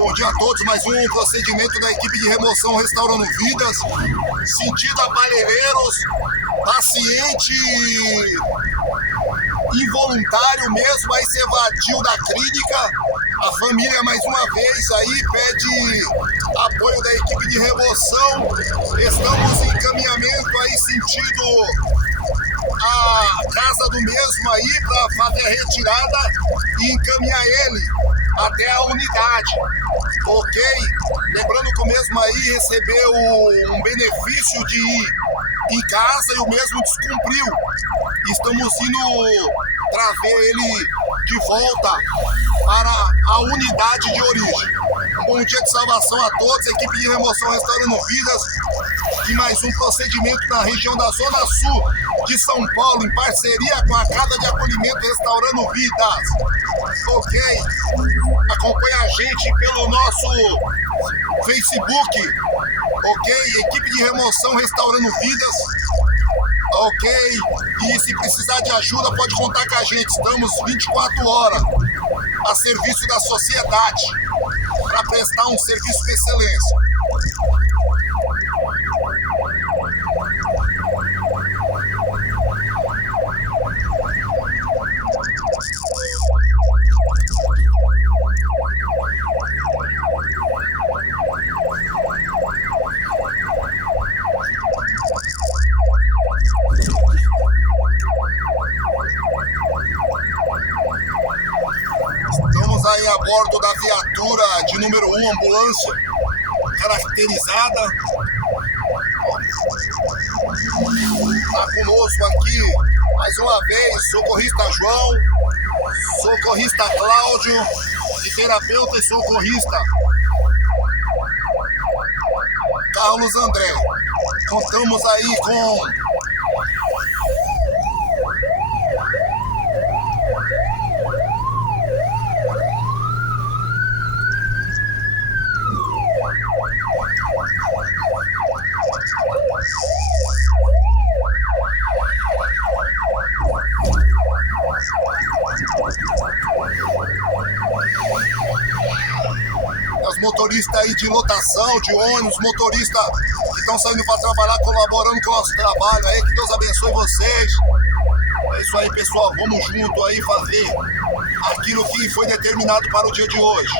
Bom dia a todos, mais um procedimento da equipe de remoção restaurando vidas, sentido a Parelheiros, paciente involuntário mesmo, aí se evadiu da clínica. A família mais uma vez aí pede apoio da equipe de remoção. Estamos em encaminhamento aí sentido a casa do mesmo aí para fazer a retirada e encaminhar ele até a unidade, ok? Lembrando que o mesmo aí recebeu um benefício de ir em casa e o mesmo descumpriu. Estamos indo trazer ele de volta para a unidade de origem. Um bom dia de salvação a todos, equipe de remoção restaurando vidas, e mais um procedimento na região da Zona Sul de São Paulo, em parceria com a Casa de Acolhimento Restaurando Vidas. Ok? Acompanhe a gente pelo nosso Facebook, ok? Equipe de remoção Restaurando Vidas, ok? E se precisar de ajuda, pode contar com a gente. Estamos 24 horas a serviço da sociedade para prestar um serviço de excelência. Estamos aí a bordo da viatura de número 1, ambulância caracterizada. Está conosco aqui mais uma vez socorrista João, socorrista Cláudio e terapeuta e socorrista Carlos André. Contamos aí com os motoristas aí de lotação, de ônibus, motoristas que estão saindo para trabalhar, colaborando com o nosso trabalho aí, que Deus abençoe vocês. É isso aí, pessoal, vamos junto aí fazer aquilo que foi determinado para o dia de hoje.